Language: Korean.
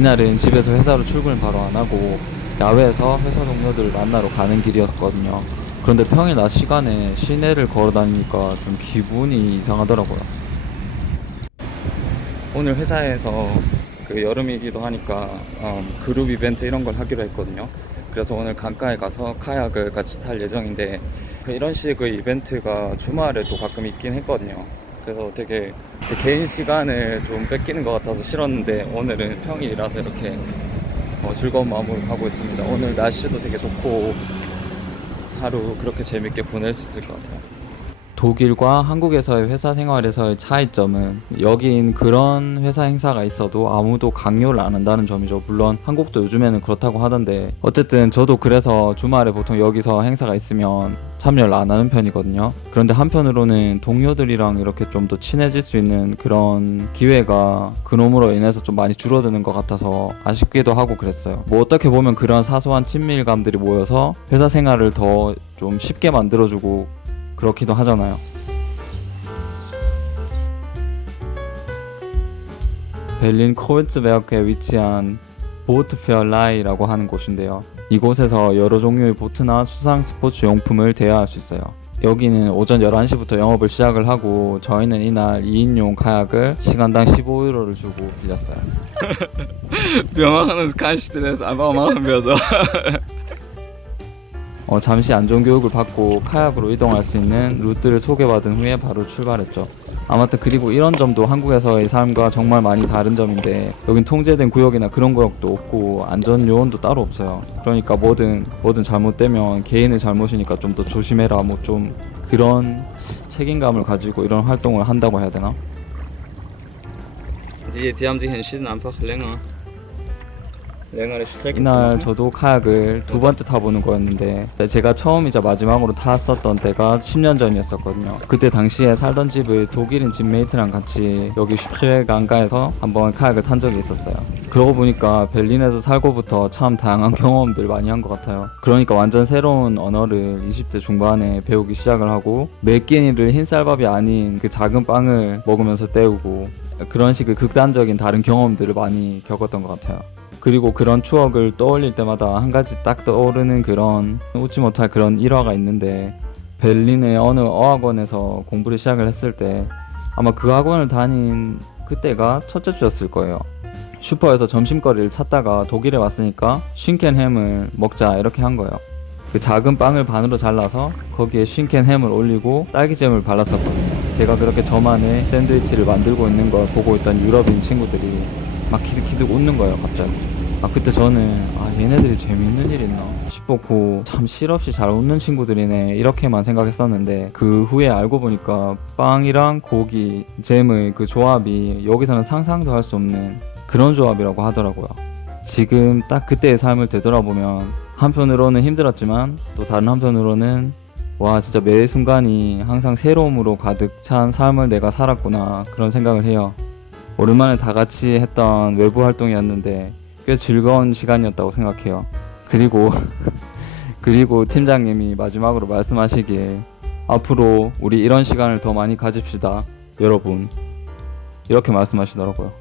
이날은 집에서 회사로 출근을 바로 안 하고 야외에서 회사 동료들을 만나러 가는 길이었거든요. 그런데 평일 낮 시간에 시내를 걸어 다니니까 좀 기분이 이상하더라고요. 오늘 회사에서 그 여름이기도 하니까 그룹 이벤트 이런 걸 하기로 했거든요. 그래서 오늘 강가에 가서 카약을 같이 탈 예정인데, 이런 식의 이벤트가 주말에 또 가끔 있긴 했거든요. 그래서 되게 제 개인 시간을 좀 뺏기는 것 같아서 싫었는데, 오늘은 평일이라서 이렇게 즐거운 마음으로 가고 있습니다. 오늘 날씨도 되게 좋고 하루 그렇게 재밌게 보낼 수 있을 것 같아요. 독일과 한국에서의 회사 생활에서의 차이점은, 여긴 그런 회사 행사가 있어도 아무도 강요를 안 한다는 점이죠. 물론 한국도 요즘에는 그렇다고 하던데, 어쨌든 저도 그래서 주말에 보통 여기서 행사가 있으면 참여를 안 하는 편이거든요. 그런데 한편으로는 동료들이랑 이렇게 좀 더 친해질 수 있는 그런 기회가 그놈으로 인해서 좀 많이 줄어드는 것 같아서 아쉽기도 하고 그랬어요. 뭐 어떻게 보면 그런 사소한 친밀감들이 모여서 회사 생활을 더 좀 쉽게 만들어주고 그렇기도 하잖아요. 베를린 코르츠베르크에 위치한 보트페어라이라고 하는 곳인데요. 이곳에서 여러 종류의 보트나 수상 스포츠 용품을 대여할 수 있어요. 여기는 오전 11시부터 영업을 시작을 하고, 저희는 이날 2인용 카약을 시간당 15유로를 주고 빌렸어요. Wir machen uns keinen Stress, einfach machen wir so. 잠시 안전교육을 받고 카약으로 이동할 수 있는 루트를 소개받은 후에 바로 출발했죠. 아무튼 그리고 이런 점도 한국에서의 삶과 정말 많이 다른 점인데, 여긴 통제된 구역이나 그런 구역도 없고 안전 요원도 따로 없어요. 그러니까 뭐든 잘못되면 개인의 잘못이니까 좀 더 조심해라, 뭐 좀 그런 책임감을 가지고 이런 활동을 한다고 해야 되나? Die haben sich entschieden, einfach längere Strecke zu 이날 machen. 저도 카약을 두 번째 타보는 거였는데, 제가 처음이자 마지막으로 탔었던 때가 10년 전이었었거든요. 그때 당시에 살던 집을 독일인 집메이트랑 같이 여기 슈프레 강가에서 한번 카약을 탄 적이 있었어요. 그러고 보니까 베를린에서 살고부터 참 다양한 경험들 많이 한 것 같아요. 그러니까 완전 새로운 언어를 20대 중반에 배우기 시작을 하고, 매 끼니를 흰쌀밥이 아닌 그 작은 빵을 먹으면서 때우고, 그런 식의 극단적인 다른 경험들을 많이 겪었던 것 같아요. 그리고 그런 추억을 떠올릴 때마다 한 가지 딱 떠오르는 그런 웃지 못할 그런 일화가 있는데, 베를린의 어느 어학원에서 공부를 시작을 했을 때, 아마 그 학원을 다닌 그때가 첫째 주였을 거예요. 슈퍼에서 점심거리를 찾다가 독일에 왔으니까 쉰켄햄을 먹자 이렇게 한 거예요. 그 작은 빵을 반으로 잘라서 거기에 쉰켄햄을 올리고 딸기잼을 발랐었거든요. 제가 그렇게 저만의 샌드위치를 만들고 있는 걸 보고 있던 유럽인 친구들이 막 기득기득 웃는 거예요, 갑자기. 그때 저는 얘네들이 재밌는 일 있나 싶었고, 참 실없이 잘 웃는 친구들이네 이렇게만 생각했었는데, 그 후에 알고 보니까 빵이랑 고기, 잼의 그 조합이 여기서는 상상도 할 수 없는 그런 조합이라고 하더라고요. 지금 딱 그때의 삶을 되돌아보면 한편으로는 힘들었지만, 또 다른 한편으로는 와, 진짜 매 순간이 항상 새로움으로 가득 찬 삶을 내가 살았구나, 그런 생각을 해요. 오랜만에 다 같이 했던 외부 활동이었는데 꽤 즐거운 시간이었다고 생각해요. 그리고 팀장님이 마지막으로 말씀하시길, 앞으로 우리 이런 시간을 더 많이 가집시다 여러분, 이렇게 말씀하시더라고요.